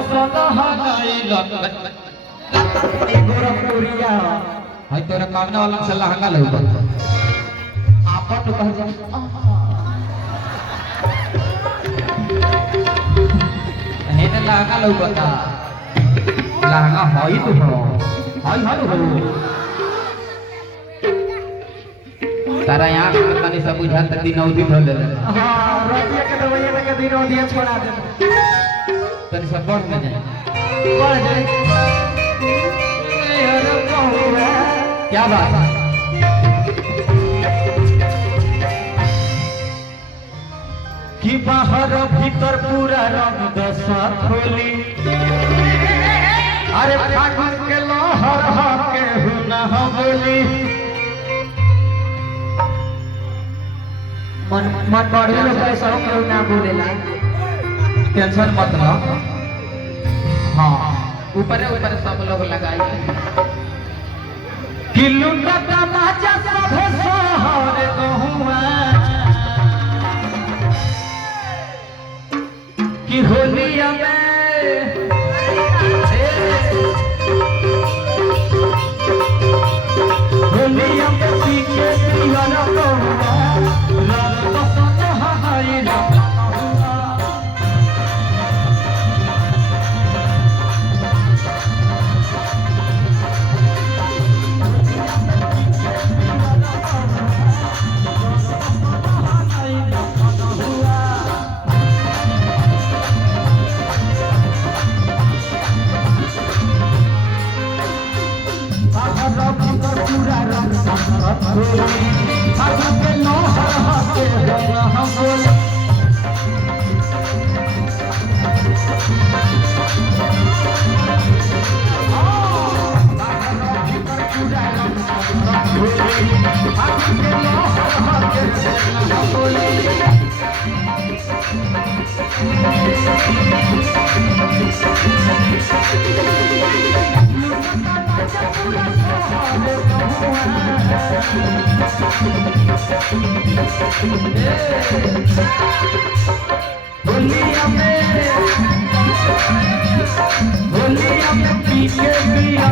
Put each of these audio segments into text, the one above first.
पसंद हगाइल गोरखपुरिया है तोरा कामना वाला से लहंगा लउबा आपन तो कह जा हेने लहंगा लउबा लहंगा हई तो हो हई हई हो तारा यहाँ तनी सब बुझा त दिनौदी धो ले हां रोटिया के दवाइया लगे दिनौदी छोड़ा दे तनी सब बढ़ में जाए क्या बात कि बाहर भीतर पूरा रंग दशा खोली अरे फागुन के लहर के हुना बोली मन बढ़े लोग ऐसा करो ना बोलेला टेंशन मत लो हाँ ऊपर ऊपर सब लोग लगाई किल्लू का तमाचा सब शहर गहुआ कि होलिया में होलिया में पीके पिया न गहुआ रंग पसंद हाय होलिया में पीके पिया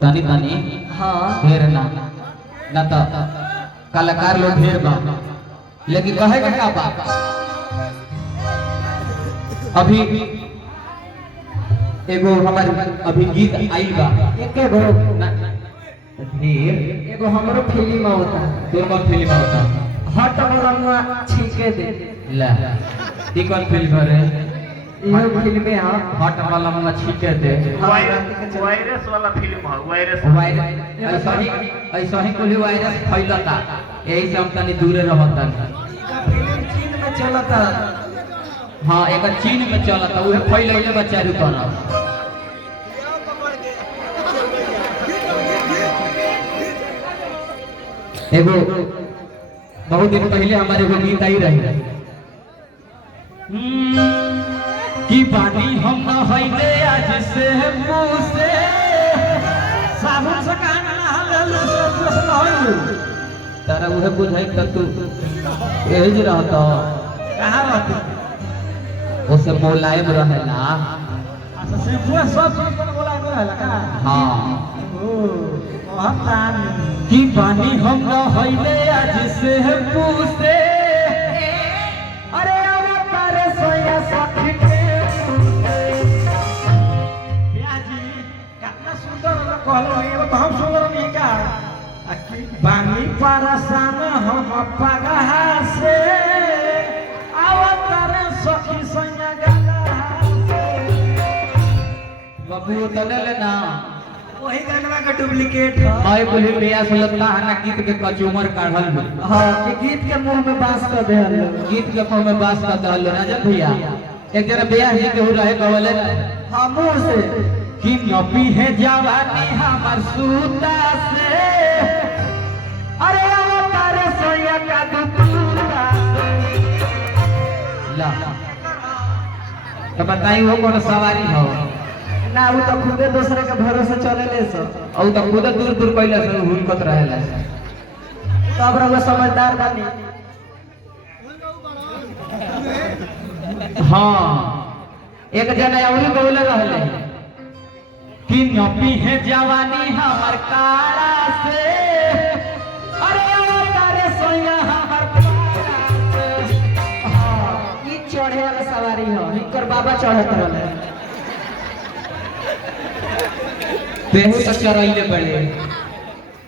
तानी तानी हाँ ढेर ना तो कलाकार लोग ढेर बा लेकिन कहे का क्या बात अभी एगो हमारे अभी गीत आइल बा एक एगो ढेर एगो हमरो फिल्म होता तोर कौन फिल्म होता हट रंगवा छीके दे ला ई कौन फिल्म रे ये फिल्म में हट वाला में छीके दे वायरस वाला फिल्म है वायरस ऐसा ही कोई वायरस फैलता यही से हम तनी दूर रहता फिल्म चीन में चलता हां एक चीन में चलता उहे फैलैले बच्चा रुकन एगो बहुत दिन पहले हमारे एगो गीत आई रही कि पानी हम न हईले आज से मुंह से साबुन से कान नहाल से नहालू तारा उहे बुझाई त तू एज रहता कहां रहती ओसे मोलायम रहेला अच्छा सिर्फ सब चीज पर बोला रहेला का हां ओ कहतान कि पानी हम न हईले आज से मुंह से अरे अवतार सोया सखी के प्याजी कितना सुंदर कहलो ये तो हम सुंदर नहीं का बानी परसान हम पगहा से अवतार सखी सोया गला से बाबू तने लेना वही गाना का डुप्लीकेट है हाय बोली बिया सुलता हना गीत के कचूमर काढ़ल में हां कि गीत के मुंह में बास कर दे हल्लो गीत के मुंह में बास कर दहल राजन भैया एक जरा बिया जी के हो रहे कहले हां मुंह से नपी है जवानी हमर सूता से अरे अवतार सोया का दूता ला तो बताई वो कौन सवारी हो ना वो तो खुदे दूसरे के भरोसे चले ले सो और तो खुद दूर दूर कैला से हुलकत रहेला तब रहो समझदार बनी हाँ एक जना औरी बोले रहले कि नपी है जवानी हमर काला से अरे अवतार सोया हमर काला से हां ई चढ़े वाला सवारी हो इनकर बाबा चढ़त रहले तेहू तो चरैले बड़े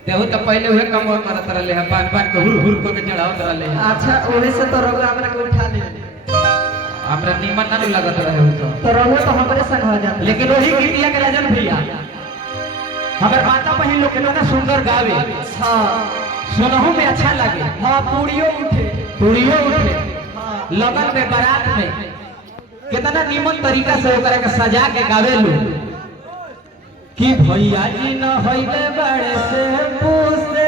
तेहू तो पहले हुए कम करत रहले है पान पान को हुर हुर को के चढ़ावत रहले अच्छा ओहे से तो रघु हमरा के उठा ले हमरा निमन ना लगत रहे हो तो रघु तो हमरे संग हो जात लेकिन वही गीतिया के राजन भैया हमारे माता बहन लोग कितना सुंदर गावे हां सुनहु में अच्छा लगे हां पूड़ियो उठे हां लगन में बारात में कितना निमन तरीका से ओकरा के सजा के गावे लो कि भैया जी न होइले बड़े से पूछे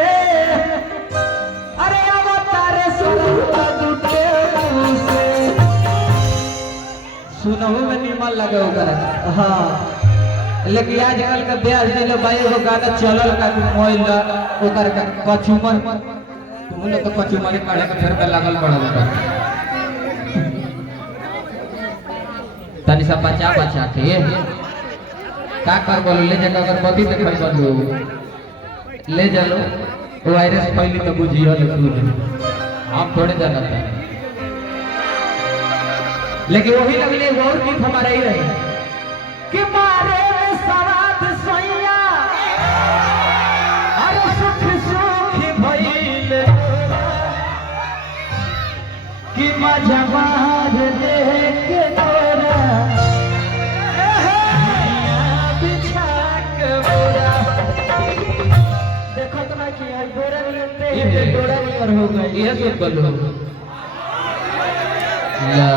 अरे अवतार सोना दुटे पूछे सुनहु में निमन लगे ओकरा हां लेकिन आजकल के ब्याह दिले बाई हो गाना चलल का मोइल ओकर का कचुमर तुम लोग तो कचुमर काढ़े के फेर पे लागल पड़ल बा तनी सब बचा बचा के का कर बोलो ले जा अगरबत्ती देखै बोलो ले चलो वायरस फैली तो बुझियो तू हम थोड़े जानत है लेकिन वही लगले और गीत हमारे ही रहे कि मारे में सवाद सोया अरे सुख सुख भइल कि मजा मार देख के तोरा देखो तो ना कि गोरा मिलते ये गोरा नहीं और हो गए ये सब बोलो ला